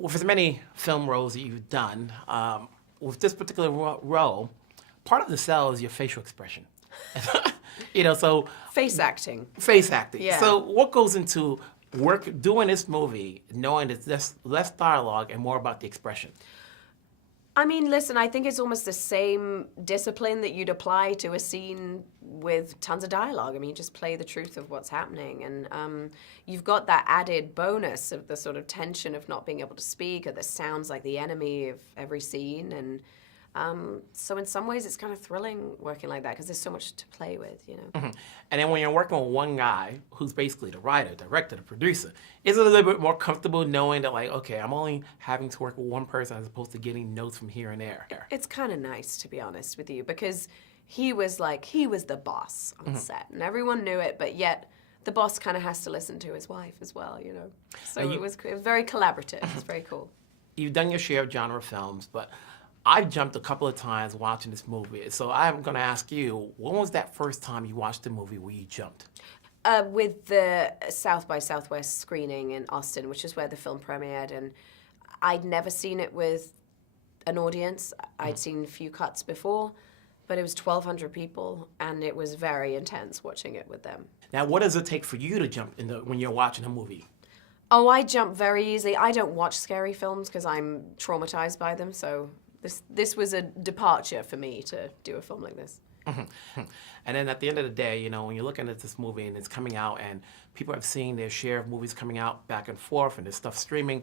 with as many film roles that you've done, with this particular role, part of the sell is your facial expression. So Face acting. face acting. Yeah. So what goes into doing this movie, knowing that there's less dialogue and more about the expression? I mean, listen, I think it's almost the same discipline that you'd apply to a scene with tons of dialogue. I mean, you just play the truth of what's happening. And you've got that added bonus of the sort of tension of not being able to speak, or the sounds like the enemy of every scene. And so in some ways, it's kind of thrilling working like that because there's so much to play with, Mm-hmm. And then when you're working with one guy who's basically the writer, director, the producer, is it a little bit more comfortable knowing that, like, okay, I'm only having to work with one person as opposed to getting notes from here and there? It's kind of nice, to be honest with you, because he was the boss on set, and everyone knew it, but yet the boss kind of has to listen to his wife as well, So it was very collaborative. It's very cool. You've done your share of genre films, but I've jumped a couple of times watching this movie. So I'm going to ask you, when was that first time you watched the movie where you jumped? With the South by Southwest screening in Austin, which is where the film premiered, and I'd never seen it with an audience. I'd seen a few cuts before, but it was 1,200 people, and it was very intense watching it with them. Now, what does it take for you to jump when you're watching a movie? Oh, I jump very easily. I don't watch scary films because I'm traumatized by them, so this was a departure for me to do a film like this. And then at the end of the day, when you're looking at this movie and it's coming out and people have seen their share of movies coming out back and forth and there's stuff streaming,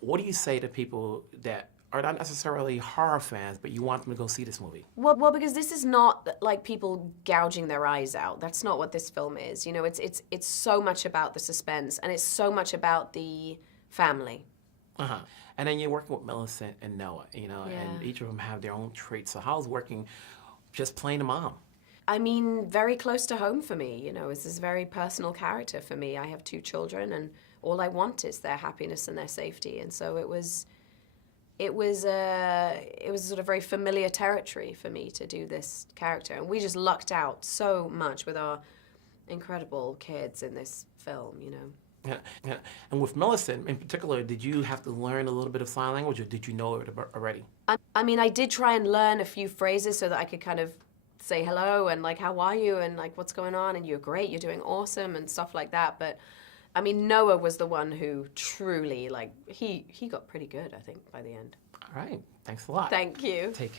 what do you say to people that are not necessarily horror fans, but you want them to go see this movie? Well, because this is not like people gouging their eyes out. That's not what this film is. It's so much about the suspense, and it's so much about the family. And then you're working with Millicent and Noah, and each of them have their own traits. So how's working just playing a mom? I mean, very close to home for me. It's this very personal character for me. I have 2 children, and all I want is their happiness and their safety. And so it was sort of very familiar territory for me to do this character. And we just lucked out so much with our incredible kids in this film, Yeah. And with Millicent in particular, did you have to learn a little bit of sign language, or did you know it already? I mean, I did try and learn a few phrases so that I could kind of say hello and like, how are you, and like, what's going on, and you're great, you're doing awesome, and stuff like that. But I mean, Noah was the one who truly, he got pretty good, I think, by the end. All right. Thanks a lot. Thank you. Take care.